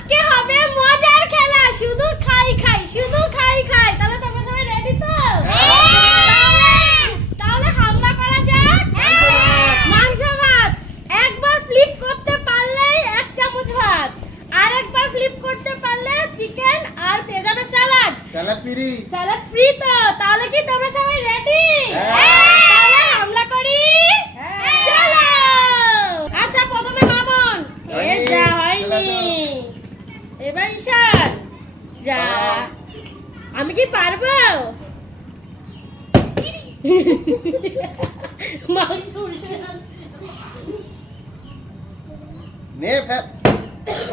আজকে হবে মজার খেলা, শুধু খাই খাই, শুধু খাই খাই। তাহলে তোমরা সবাই রেডি তো? তাহলে হামলা করা যাক। মাংস ভাত। একবার ফ্লিপ করতে পারলেই 1 চামচ ভাত, আর একবার ফ্লিপ করতে পারলে চিকেন আর পেয়ে যাবে স্যালাড। স্যালাড ফ্রি তো? তাহলে কি তোমরা সবাই রেডি? তাহলে হামলা করি। চলো। আচ্ছা, প্রথমে মামুন। যা হয়নি, এবার ঈশান। যা, আমি কি পারবো? মাংস উল্টে নে ফেল।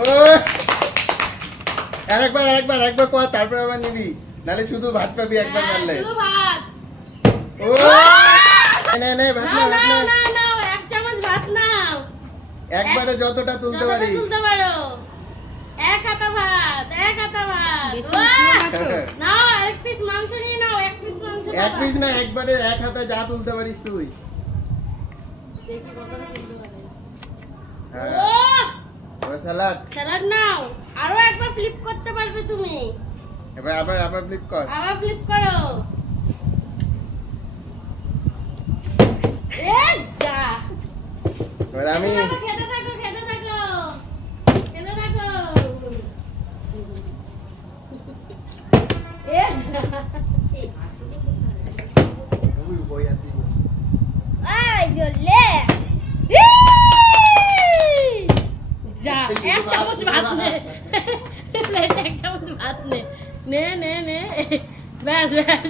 ও আরেকবার কর, তারপর আবার নিবি, নালে শুধু ভাত পাবি একবার মারলে। শুধু ভাত। ও নে ভাত না, ভাত না। নাও 1 চামচ ভাত নাও। একবারে যতটা তুলতে পারিস তুলতে পারো। 1 হাতা ভাত, 1 হাতা ভাত। নাও, 1 পিস মাংস নিয়ে নাও, 1 পিস মাংস। এক পিস না, একবারে 1 হাতে যা তুলতে পারিস তুই। দেখি কতটা তুলতে পারে। স্যালাড স্যালাড নাও। আরো একবার ফ্লিপ করতে পারবে তুমি। এবার আবার ফ্লিপ কর। আবার ফ্লিপ করো। এই যা। এবার আমি খেতে থাকো, খেতে থাকো, খেতে থাকো। এই যা। ওই বই আর দিব। যা, 1 চামচ ভাত নে। প্লেটে 1 চামচ ভাত নে। নে নে নে। ব্যাস ব্যাস,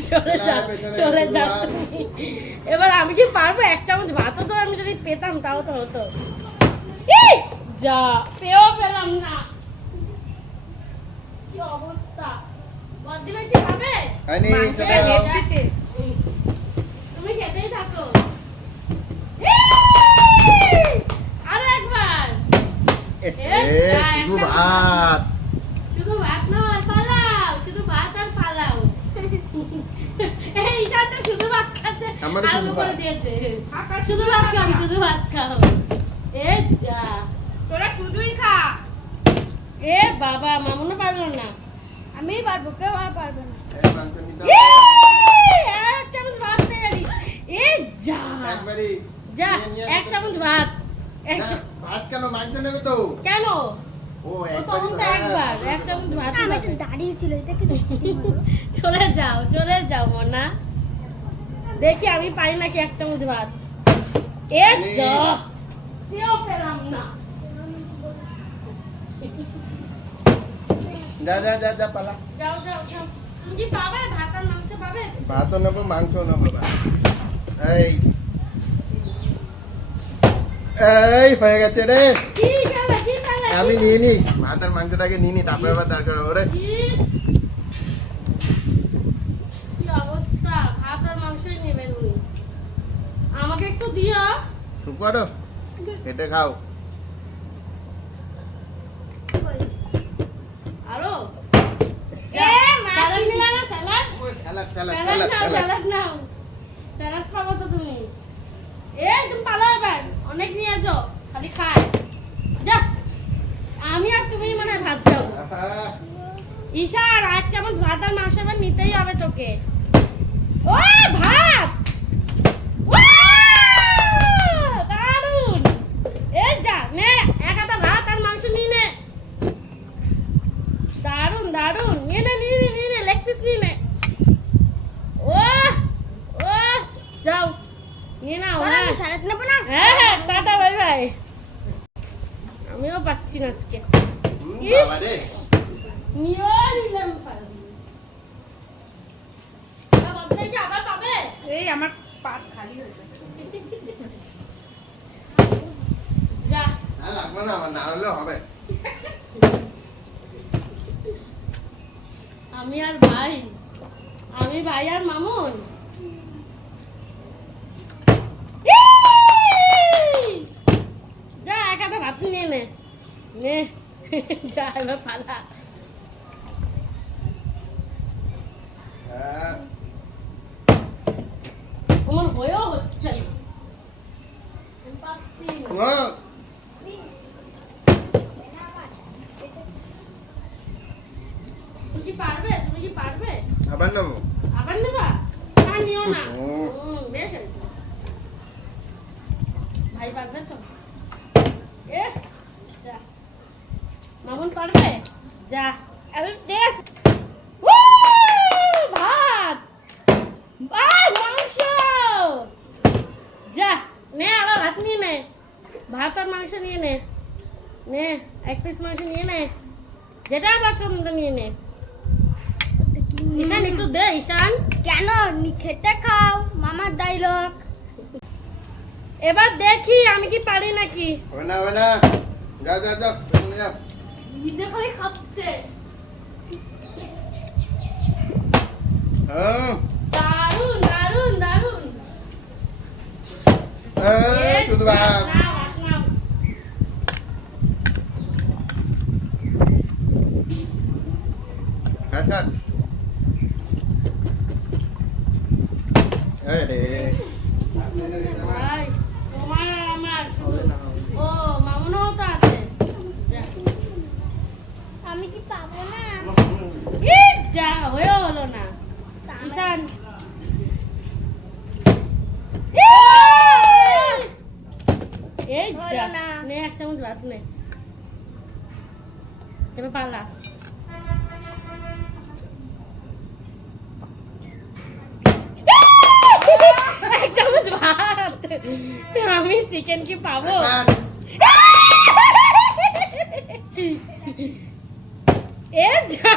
চলে যাও তুমি। এবার আমি কি পারবো? 1 চামচ ভাতও তো আমি যদি পেতাম তাও তো হতো। যা, পেয়েও পেলাম না। কি অবস্থা! বদ্দি ভাই কি খাবে? আনি চলে যাও। তুমি খেতেই থাকো। আরো একবার। শুধু ভাত। শুধু ভাত না, আর পালাও। শুধু ভাত আর পালাও। এই ঈশান তো শুধু ভাত খাচ্ছে। আমারও শুধু আলু করে ভাত। দিয়েছে। শুধু ভাত খাও, শুধু ভাত খাও। এ যা, তোরা শুধুই খা। এ বাবা, মামুনও পারলো না। আমি পারবো, কেউ আর পারবে না। এই মাংস নিতে হবে। 1 চামচ ভাত পেয়ে গেলি। এ যা, একবারই যা, নিয়ে 1 চামচ ভাত। না, ভাত কেন, মাংস নেবে তো। কেন? ও ও একবারই তো একবার 1 চামচ ভাত আমি তো লাগবে। দাঁড়িয়ে ছিল, এটাকে দেখছি। চলে যাও মনা। দেখি আমি পারি নাকি 1 চামচ ভাত। এ যা, কেউ পেলাম না। যা পালা। যাও। তুমি কি পাবে? ভাত আর মাংস পাবে? ভাতও নেবো, মাংসও নেবো। এই হয়ে গেছে রে। কি খেলা? আমি নিয়ে নি ভাত আর মাংসটাকে নিয়ে নি, তারপরে আবার দরকার ওরে। ইস, কি অবস্থা! ভাত আর মাংসই নেবেন উনি। আমাকে একটু দিও। চুপ করো, খেটে খাও। আরো এ স্যালাড নিলা না? স্যালাড স্যালাড নাও। স্যালাড খাবো তো তুমি। তুমি পালাও এবার। অনেক নিয়ে যাও, খালি খায়। যা, আমি আর তুমি মানে ভাত খাও। ঈশান, 1 চামচ ভাত আর মাংস এবার নিতেই হবে তোকে। ও ভাত! দারুন! এই যা, নে 1 হাতা ভাত আর মাংস নিয়ে নে। দারুন। নিয়ে নে, লেগ পিস নিয়ে নে। ও যাও, নিয়ে নাও। তোরা আমি সালাদ নেবো না। হ্যাঁ, টাটা, বাই বাই। আমিও পাচ্ছি না আজকে। নিলাম আবার পাবে। এই আমার পাত খালি হয়ে গেছে। যা, লাগবে না, আমার না হলেও হবে। আমি ভাই আর মামুন। যা, 1 হাতে ভাত নিয়ে নে। যা, এবার পালা। আমার হয়েও হচ্ছে না। পাচ্ছি না। কি পারবে? তুমি কি পারবে? আবার নেবো। আবার নেবা? আর নিও না। বেশ হয়েছে। ভাই পারবে তো? এ যা। মামুন পারবে? যা। আমি দেখ ভাত মাংস যা নে আবার ভাত নিয়ে নে ভাত আর মাংস নিয়ে নে নে 1 পিস মাংস নিয়ে নে যেটা পছন্দ নিয়ে নে ঈশান একটু দে ঈশান কেন খেতে খাও মামার ডায়লগ এবার দেখি আমি কি পারি নাকি হবে না হবে না যাও যাও যাও পেছনে যাও নিজে খালি খাচ্ছে হ্যাঁ দারুন দারুন দারুন শুধু ভাত নাও, ভাত নাও। খাস খাস এই রে ভাই, তোমার আর আমার শুধু। ও মামুনও তো আছে যা। আমি কি পাবো না যা হয়েও হলো না ঈশান এই যা হলো না। নে 1 চামচ ভাত নে এবার পালা এক চামচ ভাত আমি চিকেন কি পাবো এ যা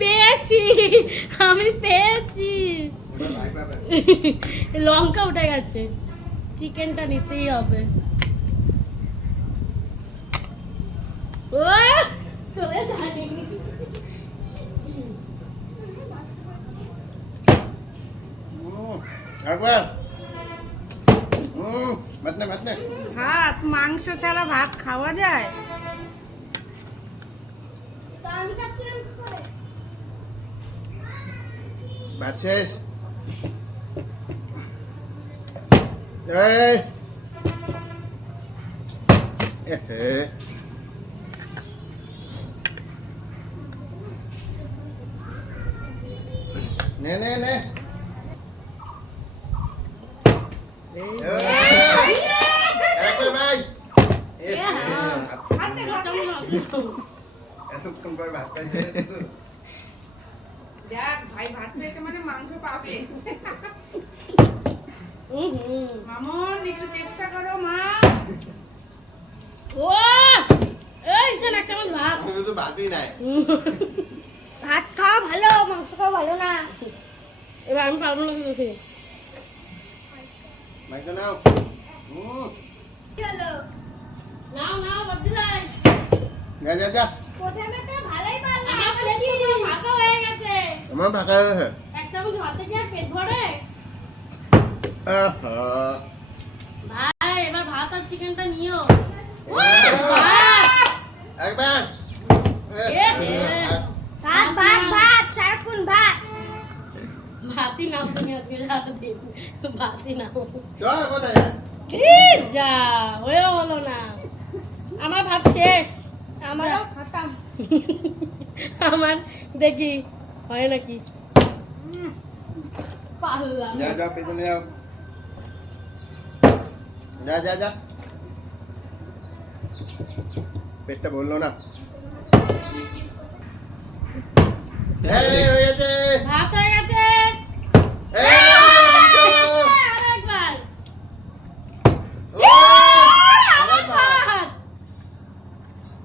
পেয়েছি আমি পেয়েছি ভাই পাবে লঙ্কা উঠে গেছে চিকেনটা নিতেই হবে ও চলে যায়নি একবার ভাত নে ভাত নে ভাত মাংস ছাড়া ভাত খাওয়া যায় আমি খাচ্ছিলাম কি করে? ভাত শেষ এই এহে নে নে নে একবার ভাই এতক্ষণ পর ভাত পাইছে তো দেখ ভাই ভাত পেয়েছে মানে মাংস পাবে মামুন একটু চেষ্টা করো মা ও এই শোন এক চামচ ভাত আমাদের তো ভাতই নাই ভাত খাওয়া ভালো মাংস খাওয়া ভালো না এবার আমি পারবো না কিন্তু মাইক নাও কি হলো নাও নাও বদ্দি ভাই যা যা যা প্রথমে তো ভালোই পারলাম আমার প্লেট পুরো ফাঁকা হয়ে গেছে আমার ফাঁকা হয়েছে এক চামচ ভাতে কি আর পেট ভরে আহা ভাই এবার ভাত আর চিকেনটা নিও একবার ভাত ভাত ভাত সারাক্ষণ ভাত ভাতই নাও তুমি আজকে সারাদিন ভাতই নাও চল কোথায় যা হয়েও হলো না আমার ভাত শেষ আমারও খাতাম আমার দেখি হয় নাকি পারলাম যা যা পেছনে যাও যা যা যা পেটটা বললো না এই হয়ে গেছে ভাত হয়ে গেছে এই আরেকবার আবার ভাত ভাত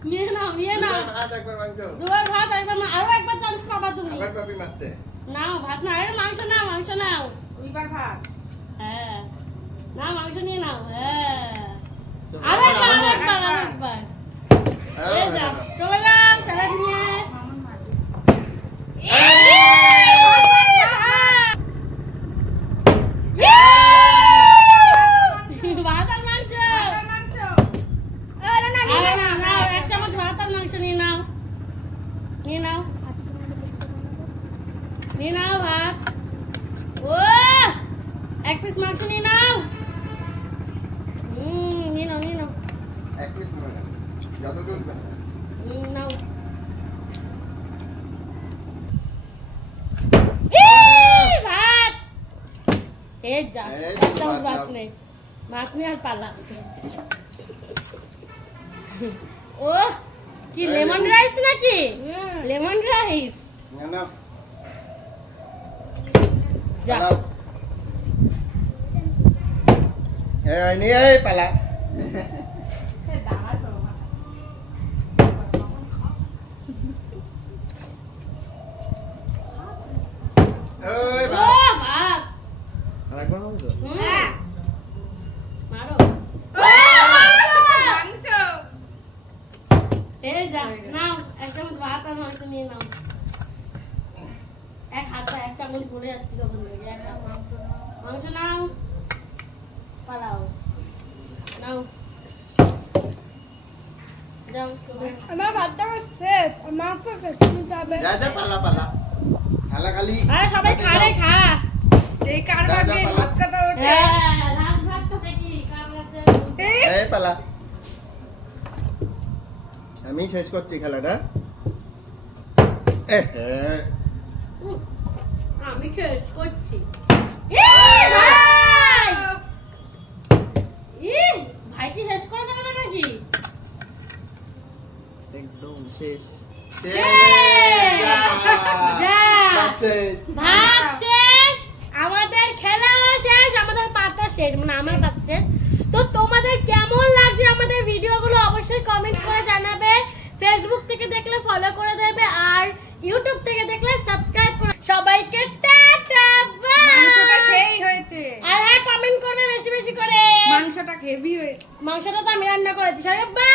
নিয়ে নাও নিয়ে নাও ভাত একবার মাংস দুবার ভাত একবার আরো একবার চান্স পাবা তুমি আবার পাবি মারতে নাও ভাত না আরে মাংস নাও মাংস নাও দুইবার ভাত হ্যাঁ না মাংস নিয়ে নাও হ্যাঁ আরেকবার আরেকবার আরেকবার এই যা চলে যাও স্যালাড নিয়ে মামুন ভাত ভাত আর মাংস মাংস আরে না আরে না নাও 1 চামচ ভাত আর মাংস নিয়ে নাও নিয়ে নাও নিয়ে নাও ভাত ও 1 পিস মাংস নিয়ে নাও নিয়ে নাও নিয়ে নাও এক পিস মনে যতটুকু নাও এই যা এই এক তো চামচ ভাত ভাত দাও। নেই মাখনি আর পালা ও কি এই লেমন লেবু। রাইস নাকি লেমন রাইস না না যা পালাও এই নিয়ে এই পালা দাঁড়া তো মা। ওই ও ভাত ভাত আরেকবার হবে তো হুম। হ্যাঁ। মারো মাংস এই যা নাও এক চামচ ভাত আর মাংস নিয়ে নাও এক হাতে এক চামচ পড়ে যাচ্ছে তখন থেকে এক হাত মাংস নাও পালাও নাও যাও চলে আমার ভাতটা শেষ আমার তো শেষ নিতে হবে যা যা পালা পালা খালা খালি আরে সবাই খা রে খা এই কার যা, যা, ভাগে পালা। ভাত কথা ওঠে হ্যাঁ রাত ভাতটা দেখি কার রাতে এই, এই পালা আমি শেষ করছি খেলাটা উহ, আমি শেষ করছি এই ভাই ই ভাই কি শেষ করে দেবে নাকি একদম শেষ যা। শেষ ভাত শেষ আমাদের খেলাও শেষ আমাদের পাতা শেষ মানে আমার পাতা শেষ তো তোমাদের কেমন লাগছে আমাদের ভিডিওগুলো অবশ্যই কমেন্ট করে জানাবে ফেসবুক থেকে দেখলে ফলো করে দেবে আর ইউটিউব থেকে দেখলে সাবস্ক্রাইব করে সবাইকে টাটা মাংসটা বাই সেই হয়েছে আর হ্যাঁ কমেন্ট করবে বেশি বেশি করে মাংসটা হেভি হয়েছে মাংসটা তো আমি রান্না করেছি সবাই বাই